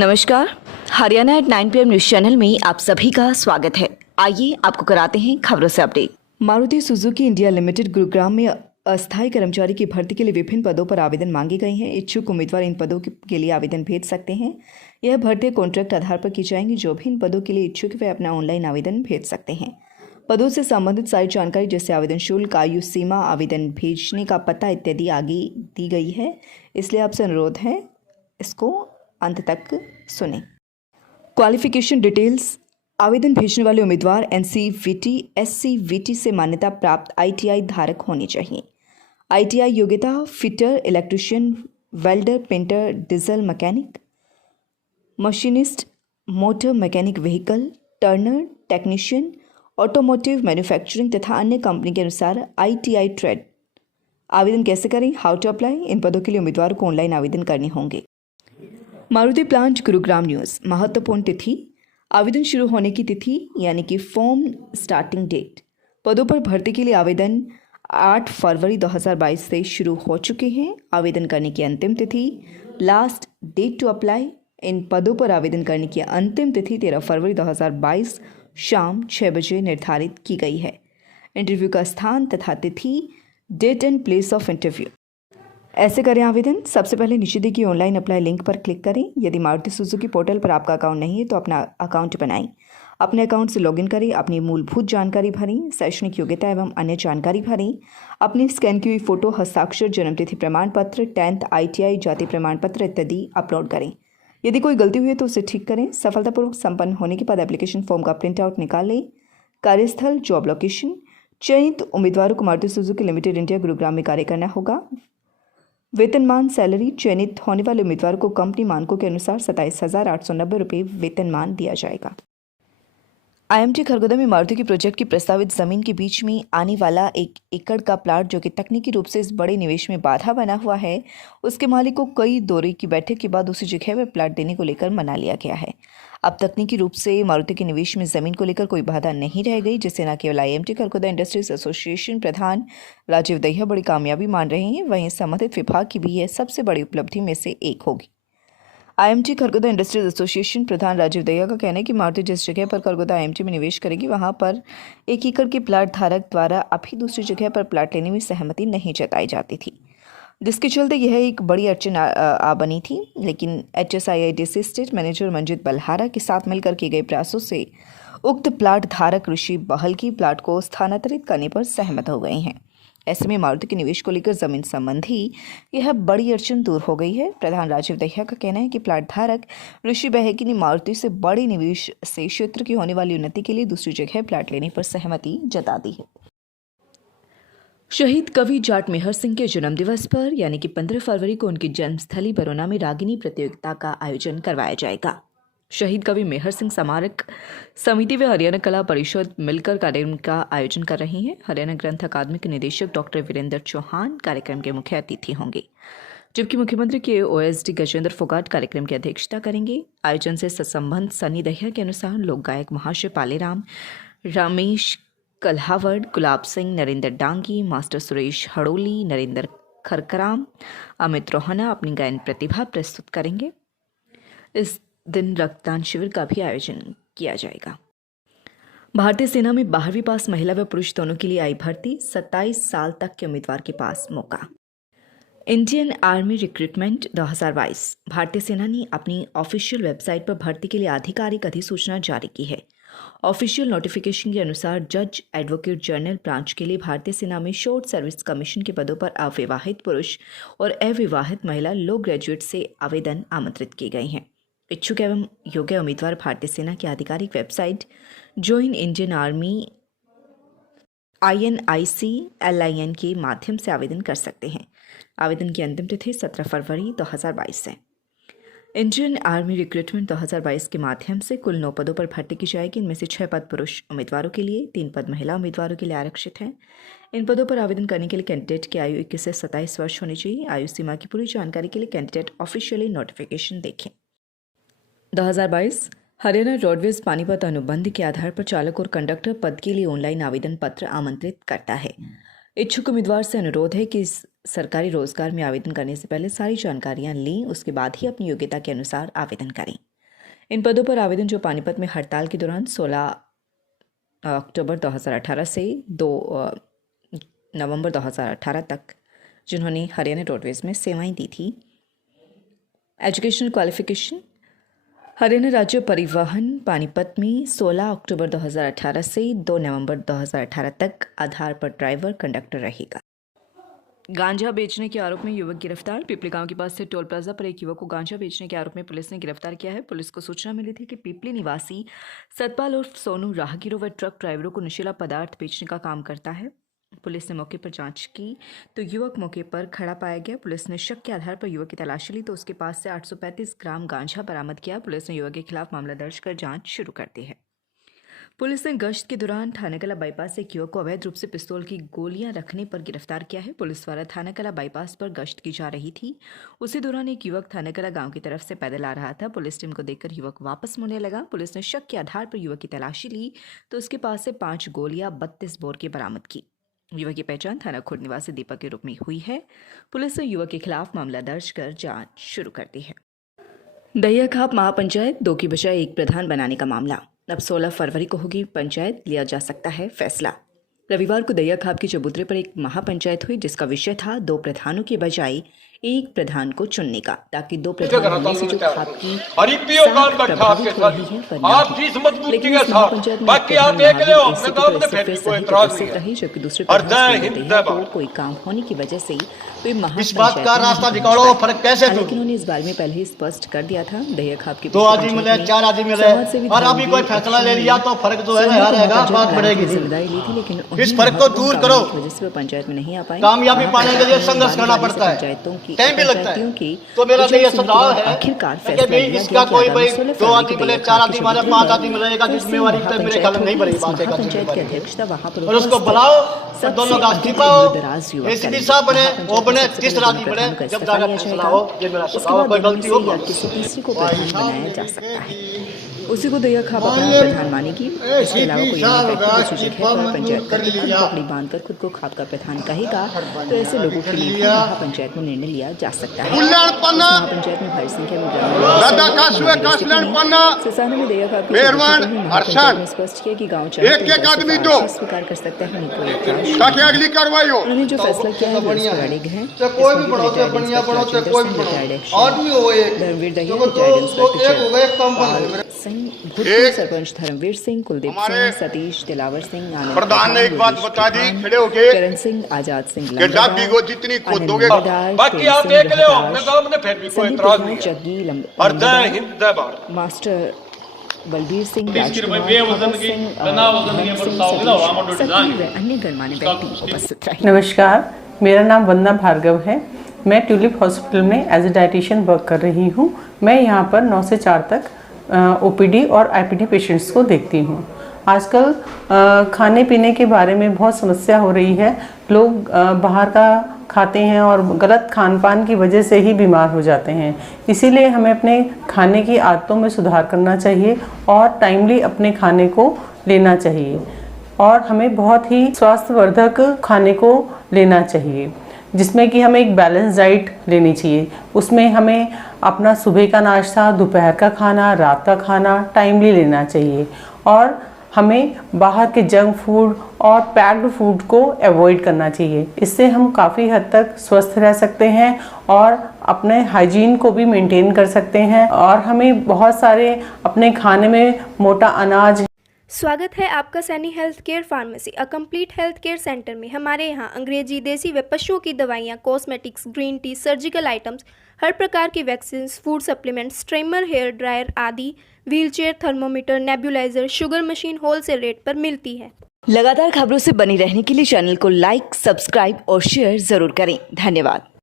नमस्कार। Haryana at 9 PM news channel में आप सभी का स्वागत है। आइए आपको कराते हैं खबरों से update. Maruti Suzuki India limited Gurugram में अस्थायी कर्मचारी की भर्ती के लिए विभिन्न पदों पर आवेदन मांगे गए हैं। इच्छुक उम्मीदवार इन पदों के लिए आवेदन भेज सकते हैं। यह भर्ती कॉन्ट्रैक्ट आधार पर की जाएंगी। जो भी इन पदों के लिए इच्छुक वे अपना ऑनलाइन आवेदन भेज सकते हैं। पदों से संबंधित सारी जानकारी जैसे आवेदन शुल्क, आयु सीमा, आवेदन भेजने का पता इत्यादि आगे दी गई है, इसलिए आपसे अनुरोध है इसको अंत तक सुने। Qualification details. आवेदन भेजने वाले उम्मीदवार NCVT, SCVT से मान्यता प्राप्त ITI धारक होने चाहिए। ITI योग्यता fitter, electrician, welder, painter, diesel mechanic, machinist, motor mechanic vehicle, Turner, technician, automotive manufacturing तथा अन्य कंपनी के अनुसार ITI ट्रेड। आवेदन कैसे करें? How to apply? इन पदों के लिए उम्मीदवार को ऑनलाइन आवेदन करने होंगे। Maruti plant Gurugram news. महत्वपूर्ण तिथि। आवेदन शुरू होने की तिथि यानी कि फॉर्म स्टार्टिंग डेट। पदों पर भर्ती के लिए आवेदन 8 फरवरी 2022 से शुरू हो चुके हैं। आवेदन करने की अंतिम तिथि लास्ट डेट टू अप्लाई। इन पदों पर आवेदन करने की अंतिम तिथि 13 फरवरी 2022 शाम 6 बजे निर्धारित की गई है। इंटरव्यू का स्थान तथा तिथि, date and place of interview. ऐसे करें आवेदन। सबसे पहले नीचे दी गई ऑनलाइन अप्लाई लिंक पर क्लिक करें। यदि मारुति सुजुकी पोर्टल पर आपका अकाउंट नहीं है तो अपना अकाउंट बनाएं। अपने अकाउंट से लॉगिन करें। अपनी मूलभूत जानकारी भरें। शैक्षणिक योग्यता एवं अन्य जानकारी भरें। अपनी स्कैन की हुई फोटो, हस्ताक्षर, जन्मतिथि प्रमाण पत्र, 10th ITI, जाति प्रमाण पत्र इत्यादि अपलोड करें। यदि कोई गलती हुई है तो उसे ठीक करें। सफलतापूर्वक संपन्न होने के बाद एप्लीकेशन फॉर्म का प्रिंट आउट निकाल लें। कार्यस्थल, जॉब लोकेशन। चयनित उम्मीदवारों को Maruti Suzuki limited India Gurugram में कार्य करना होगा। वेतनमान सैलरी। चयनित होने वाले उम्मीदवार को कंपनी मानकों के अनुसार 27,890 रुपये वेतनमान दिया जाएगा। IMT खरगोदा में मारुति की प्रोजेक्ट की प्रस्तावित जमीन के बीच में आने वाला 1 एकड़ का प्लाट, जो कि तकनीकी रूप से इस बड़े निवेश में बाधा बना हुआ है, उसके मालिक को कई दौरे की बैठक के बाद उसी जगह में प्लाट देने को लेकर मना लिया गया है। अब तकनीकी रूप से मारुति के निवेश में जमीन को लेकर कोई बाधा नहीं रह गई, जिससे न केवल IMT खरगोदा इंडस्ट्रीज एसोसिएशन प्रधान राजीव दहिया बड़ी कामयाबी मान रहे हैं, वहीं संबंधित विभाग की भी यह सबसे बड़ी उपलब्धि में से एक होगी। IMT खरगोदा इंडस्ट्रीज एसोसिएशन प्रधान राजीव दहिया का कहना है कि मारुति जिस जगह पर खरगोदा IMT में निवेश करेगी, वहां पर 1 एकड़ के प्लाट धारक द्वारा अभी दूसरी जगह पर प्लाट लेने में सहमति नहीं जताई जाती थी, जिसके चलते यह एक बड़ी अड़चन आ बनी थी। लेकिन HSIIDC state manager Manjit Balhara के साथ मिलकर किए गए प्रयासों से उक्त प्लाट धारक ऋषि बहल की प्लाट को स्थानांतरित करने पर सहमत हो गए हैं। ऐसे में मारुति के निवेश को लेकर जमीन संबंधी यह बड़ी अड़चन दूर हो गई है। प्रधान राजीव दहिया का कहना है कि प्लाट धारक ऋषि बहल ने मारुति से बड़े निवेश से क्षेत्र की होने वाली उन्नति के लिए दूसरी जगह प्लाट लेने पर सहमति जता दी है। शहीद कवि जाट मेहर सिंह के जन्मदिवस पर यानी कि 15 फरवरी को उनकी जन्मस्थली बरौना में रागिनी प्रतियोगिता का आयोजन करवाया जाएगा। शहीद कवि मेहर सिंह स्मारक समिति व हरियाणा कला परिषद मिलकर कार्यक्रम का आयोजन कर रही हैं। हरियाणा ग्रंथ अकादमी के निदेशक डॉक्टर वीरेंद्र चौहान कार्यक्रम के मुख्य अतिथि होंगे, जबकि मुख्यमंत्री के OSD गजेंद्र फोगाट कार्यक्रम की अध्यक्षता करेंगे। आयोजन से संबंध सनी दहिया के अनुसार लोक गायक महाशय पालेराम, रमेश कल्हावड़, गुलाब सिंह, नरेंद्र डांगी, मास्टर सुरेश हड़ोली, नरेंद्र खरकराम, अमित रोहना अपनी गायन प्रतिभा प्रस्तुत करेंगे। इस दिन रक्तदान शिविर का भी आयोजन किया जाएगा। भारतीय सेना में 12वीं पास महिला व पुरुष दोनों के लिए आई भर्ती। 27 साल तक के उम्मीदवार के पास मौका। Indian army recruitment 2022। भारतीय सेना ने अपनी ऑफिशियल वेबसाइट पर भर्ती के लिए आधिकारिक अधिसूचना जारी की है। ऑफिशियल नोटिफिकेशन के अनुसार जज एडवोकेट जनरल ब्रांच के लिए भारतीय सेना में शॉर्ट सर्विस कमीशन के पदों पर अविवाहित पुरुष और अविवाहित महिला लो ग्रेजुएट से आवेदन आमंत्रित किए गए हैं। इच्छुक एवं योग्य उम्मीदवार भारतीय सेना की आधिकारिक website join Indian army INIC-LIN के माध्यम से आवेदन कर सकते हैं। आवेदन की अंतिम तिथि 17 फरवरी 2022 है। इंडियन आर्मी रिक्रूटमेंट 2022 के माध्यम से कुल 9 पदों पर भर्ती की जाएगी। इनमें से 6 पद पुरुष उम्मीदवारों के लिए, 3 पद महिला उम्मीदवारों के लिए आरक्षित हैं। इन पदों पर आवेदन करने के लिए कैंडिडेट की आयु 21 से 27 वर्ष होनी चाहिए। आयु सीमा की पूरी जानकारी के लिए कैंडिडेट ऑफिशियली नोटिफिकेशन देखें। 2022 हरियाणा रोडवेज पानीपत अनुबंध के आधार पर चालक और कंडक्टर पद के लिए ऑनलाइन आवेदन पत्र आमंत्रित करता है। इच्छुक उम्मीदवार से अनुरोध है कि सरकारी रोजगार में आवेदन करने से पहले सारी जानकारियां लें, उसके बाद ही अपनी योग्यता के अनुसार आवेदन करें। इन पदों पर आवेदन जो पानीपत में हड़ताल के दौरान 16 अक्टूबर 2018 से 2 नवंबर 2018 तक जिन्होंने हरियाणा रोडवेज में सेवाएं दी थी। एजुकेशनल क्वालिफिकेशन हरियाणा राज्य परिवहन पानीपत में 16 अक्टूबर 2018 से 2 नवंबर 2018 तक आधार पर ड्राइवर कंडक्टर रहेगा। गांजा बेचने के आरोप में युवक गिरफ्तार। पिपली गांव के पास से टोल प्लाजा पर एक युवक को गांजा बेचने के आरोप में पुलिस ने गिरफ्तार किया है। पुलिस को सूचना मिली थी कि पिपली निवासी सतपाल उर्फ सोनू राहगीरों व ट्रक ड्राइवरों को नशीला पदार्थ बेचने का काम करता है। पुलिस ने मौके पर जांच की तो युवक मौके पर खड़ा पाया गया। पुलिस ने शक के आधार पर युवक की तलाशी ली तो उसके पास से 835 ग्राम गांजा बरामद किया। पुलिस ने युवक के खिलाफ मामला दर्ज कर जांच शुरू कर दी है। पुलिस ने गश्त के दौरान थानाकला बाईपास से एक युवक को अवैध रूप से पिस्तौल की गोलियां रखने पर गिरफ्तार किया है। पुलिस द्वारा थानाकला बाईपास पर गश्त की जा रही थी। उसी दौरान एक युवक थानाकला गांव की तरफ से पैदल आ रहा था। पुलिस टीम को देखकर युवक वापस मुड़ने लगा। पुलिस ने शक के आधार पर युवक की तलाशी ली तो उसके पास से 5 गोलियां 32 बोर की बरामद की। युवक की पहचान थाना खुर्द निवासी दीपक के रूप में हुई है। पुलिस ने युवक के खिलाफ मामला दर्ज कर जांच शुरू कर दी है। दहियाखाप महापंचायत 2 की बजाय 1 प्रधान बनाने का मामला। अब 16 फरवरी को होगी पंचायत, लिया जा सकता है फैसला। रविवार को दहियाखाप की चबूतरे पर एक महापंचायत हुई जिसका विषय था 2 प्रधानों के बजाय 1 प्रधान को चुनने का, ताकि 2 प्रधान होने से जो खाप की प्रभावित हो रही है लेकिन इस महापंचायत में उपस्थित रहे जबकि दूसरे प्रधान को कोई काम होने की वजह से वे महापंचायत लेकिन उन्होंने इस बारे में पहले ही स्पष्ट कर दिया था। दहियाखाप की 2 आदमी मिले 4 आदमी मिले और अभी कोई फैसला ले लिया तो फर्क जो है ना रहेगा, बात बढ़ेगी। जिम्मेदारी ली थी लेकिन इस फर्क को दूर करो। वजह से वो पंचायत में नहीं आ पाए। कामयाबी पाने के लिए संघर्ष करना पड़ता है, पंचायतों की टाइम भी लगता है। तो मेरा तो ये सुझाव है आखिरकार कि फैसला भाई इसका कोई भाई 2 आदमी मिले 4 आदमी मिले 5 आदमी मिलेगा, जिम्मेवारी तो मेरे ख्याल में नहीं बढ़ेगी। पंचायत की अध्यक्षता वहां पर और उसको बुलाओ और दोनों का इस्तीफा हो, एसीपी साहब बने वो बने, तीसरा आदमी बने, जब जाकर फैसला हो। ये मेरा सुझाव, कोई गलती हो किसी तीसरी को प्रधान बनाया जा सकता है। उसी को दहियाखाप अपना प्रधान मानेगी। इसके अलावा कोई अन्य व्यक्ति जो जगह पर पंचायत का पकड़ी बांधकर खुद को खाप का प्रधान कहेगा तो ऐसे लोगों के लिए महापंचायत में निर्णय लिया जा सकता है। महापंचायत में भारी संख्या में सिसाना में दहियाखाप की स्पष्ट किया कि गाँव स्वीकार कर सकता है। उन्होंने जो फैसला किया है धर्मवीर दहिया सिंह, भूतपूर्व सरपंच धर्मवीर सिंह, कुलदीप सिंह, सतीश दिलावर सिंह, प्रधान ने एक बात बता दी खड़े होके करण सिंह, आजाद सिंह, जितनी खोदोगे बाकी आप देख लो, मैं काम में फिर भी कोई इतराज नहीं जग्गी और जय हिंद जय भारत। मास्टर बलबीर सिंह, अन्य गणमान्य व्यक्ति उपस्थित रहे। नमस्कार, मेरा नाम वंदना भार्गव है। मैं ट्यूलिप हॉस्पिटल में एज ए डाइटिशियन वर्क कर रही हूँ। मैं यहाँ पर 9 से 4 तक ओपीडी और आईपीडी पेशेंट्स को देखती हूँ। आजकल खाने पीने के बारे में बहुत समस्या हो रही है। लोग बाहर का खाते हैं और गलत खान पान की वजह से ही बीमार हो जाते हैं। इसीलिए हमें अपने खाने की आदतों में सुधार करना चाहिए और टाइमली अपने खाने को लेना चाहिए और हमें बहुत ही स्वास्थ्यवर्धक खाने को लेना चाहिए, जिसमें कि हमें एक बैलेंस डाइट लेनी चाहिए। उसमें हमें अपना सुबह का नाश्ता, दोपहर का खाना, रात का खाना टाइमली लेना चाहिए और हमें बाहर के जंक फूड और पैक्ड फूड को अवॉइड करना चाहिए। इससे हम काफ़ी हद तक स्वस्थ रह सकते हैं और अपने हाइजीन को भी मेंटेन कर सकते हैं और हमें बहुत सारे अपने खाने में मोटा अनाज। स्वागत है आपका Saini health care pharmacy, a complete health care centre में। हमारे यहाँ अंग्रेजी, देसी व पशुओं की दवाइयाँ, cosmetics, green tea, surgical items, हर प्रकार की vaccine, food supplements, trimmer, hair dryer आदि, wheelchair, thermometer, nebuliser, sugar machine wholesale rate पर मिलती है। लगातार खबरों से बनी रहने के लिए चैनल को लाइक, सब्सक्राइब और शेयर जरूर करें। धन्यवाद।